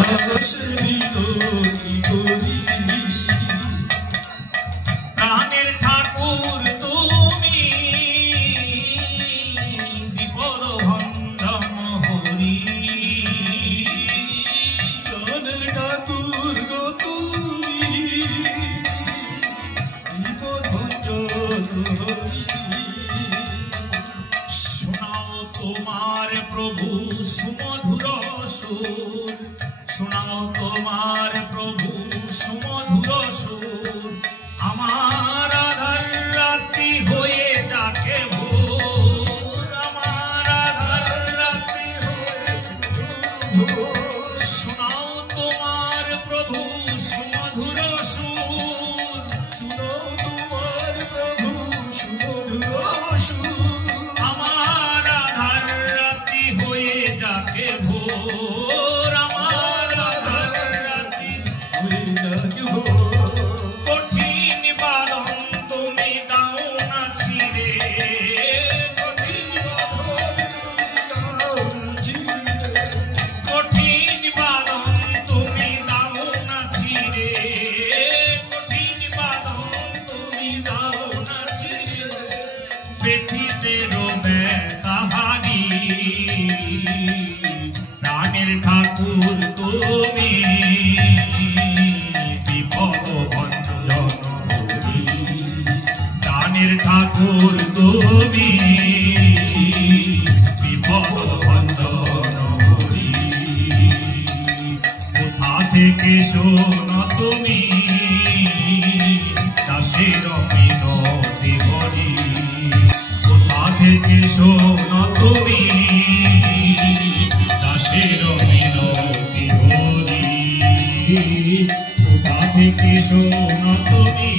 দাসে মিনতি করি প্রাণের ঠাকুর তুমি বিপদ ভঞ্জন হরি প্রাণের ঠাকুর গো তুমি বিপদ ভঞ্জন হরি শোনাও তোমার প্রভু সুমধুর সুর শোনাও তোমার প্রভু সুমধুর সুর আমার আধার রাত্রি হয়ে যাকে ভোর আমার আধার রাত্রি হয়ে শোনাও তোমার প্রভু সুমধুর সুর শুনো তোমার প্রভু সুমধুর সুর আমার আধার রাত্রি হয়ে যাকে ভোর আমার আধার রাত্রি হয়ে যাকে ভোর কঠিন বাঁধন তুমি দাও না ছিঁড়ে কঠিন বাঁধন তুমি দাও ছিঁড়ে কঠিন বাঁধন তুমি দাও না ছিঁড়ে কঠিন বাঁধন তুমি দাও না ছিঁড়ে ব্যথিতেরও ব্যথাহারি প্রাণের ঠাকুর তুমি বিপদ ভঞ্জন হরি প্রাণের ঠাকুর তুমি বিপদ ভঞ্জন হরি কোথা থেকে শোনো তুমি দাসের মিনতি হরি কোথা থেকে শোনো তুমি দাসের মিনতি হরি কোথা থেকে শোনো তুমি